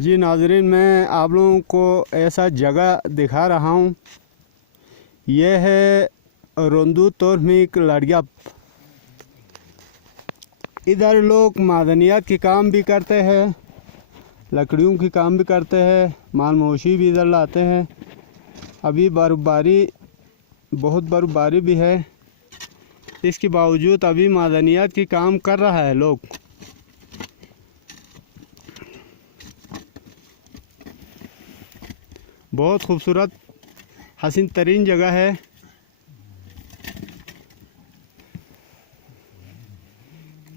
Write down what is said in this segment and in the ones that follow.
जी नाज़रीन, मैं आप लोगों को ऐसा जगह दिखा रहा हूँ। यह है रोंदू तोरमिक लाड़ियाप। इधर लोग मादनियात के काम भी करते हैं, लकड़ियों के काम भी करते हैं, माल मवेशी भी इधर लाते हैं। अभी बहुत बर्फबारी भी है, इसके बावजूद अभी मादनियात के काम कर रहा है लोग। बहुत खूबसूरत हसीन तरीन जगह है।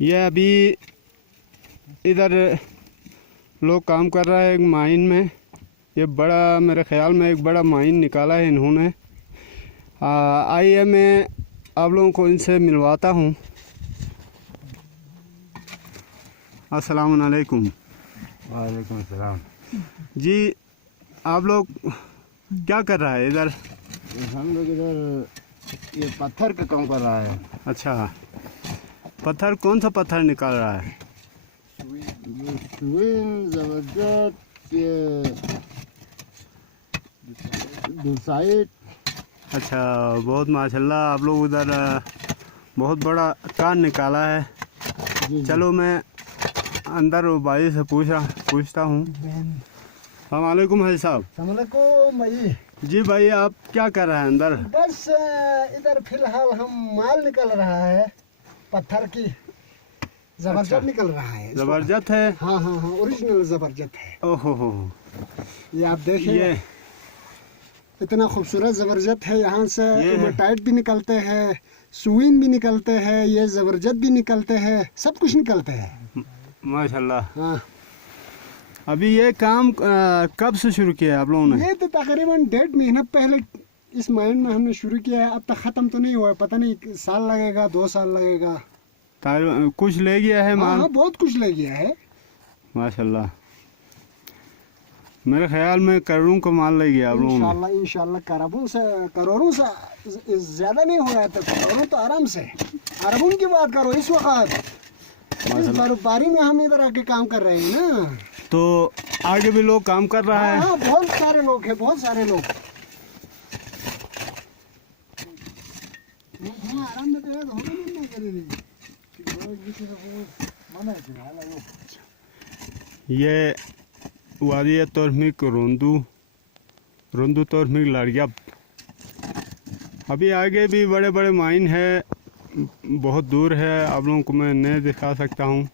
यह अभी इधर लोग काम कर रहा है एक माइन में। ये बड़ा, मेरे ख्याल में एक बड़ा माइन निकाला है इन्होंने। आइए मैं आप लोगों को इनसे मिलवाता हूँ। अस्सलाम वालेकुम। वालेकुम सलाम। जी, आप लोग क्या कर रहा है इधर? हम लोग इधर ये पत्थर का काम कर रहा है। अच्छा, पत्थर कौन सा पत्थर निकाल रहा है? जबरदस्त, ये दूसाइड। अच्छा, बहुत माशाल्लाह, आप लोग उधर बहुत बड़ा कान निकाला है। चलो मैं अंदर भाई से पूछता हूँ। अस्सलाम वालेकुम भाई साहब। सलामुअलैकुम भाई। जी भाई, आप क्या कर रहे हैं अंदर? बस इधर फिलहाल हम माल निकल रहा है, पत्थर की जबरदस्त। अच्छा, निकल रहा है। जबरदस्त है। हाँ हाँ हाँ, ओरिजिनल जबरदस्त है। ओहो हो, ये आप देखिए, ये इतना खूबसूरत जबरदस्त है। यहाँ से ये है। हेमाटाइट भी निकलते हैं, सुईन भी निकलते हैं, ये जबरदस्त भी निकलते हैं, सब कुछ निकलते हैं माशाल्लाह। हाँ। अभी ये काम कब से शुरू किया आप लोगों ने? ये तो तकरीबन 1.5 महीना पहले इस माइन में हमने शुरू किया है। अब तक ख़त्म तो नहीं हुआ है, पता नहीं साल लगेगा, 2 साल लगेगा। कुछ ले गया है माल? हाँ, बहुत कुछ ले गया है माशाल्लाह, मेरे ख्याल में करोड़ों का माल ले गया आप लोगों ने। इंशाल्लाह करोड़ों से ज़्यादा नहीं हो रहा है, तो करोड़ों तो आराम से। अरबों की बात करो इस वक्त, इस बर्फबारी में हम इधर आके काम कर रहे हैं ना। तो आगे भी लोग काम कर रहा है? हाँ, बहुत सारे लोग हैं, बहुत सारे लोग। ये वादी तोरमिक रोंदू तोरमिक लाड़ियाप। अभी आगे भी बड़े बड़े माइन है, बहुत दूर है, आप लोगों को मैं नहीं दिखा सकता हूँ।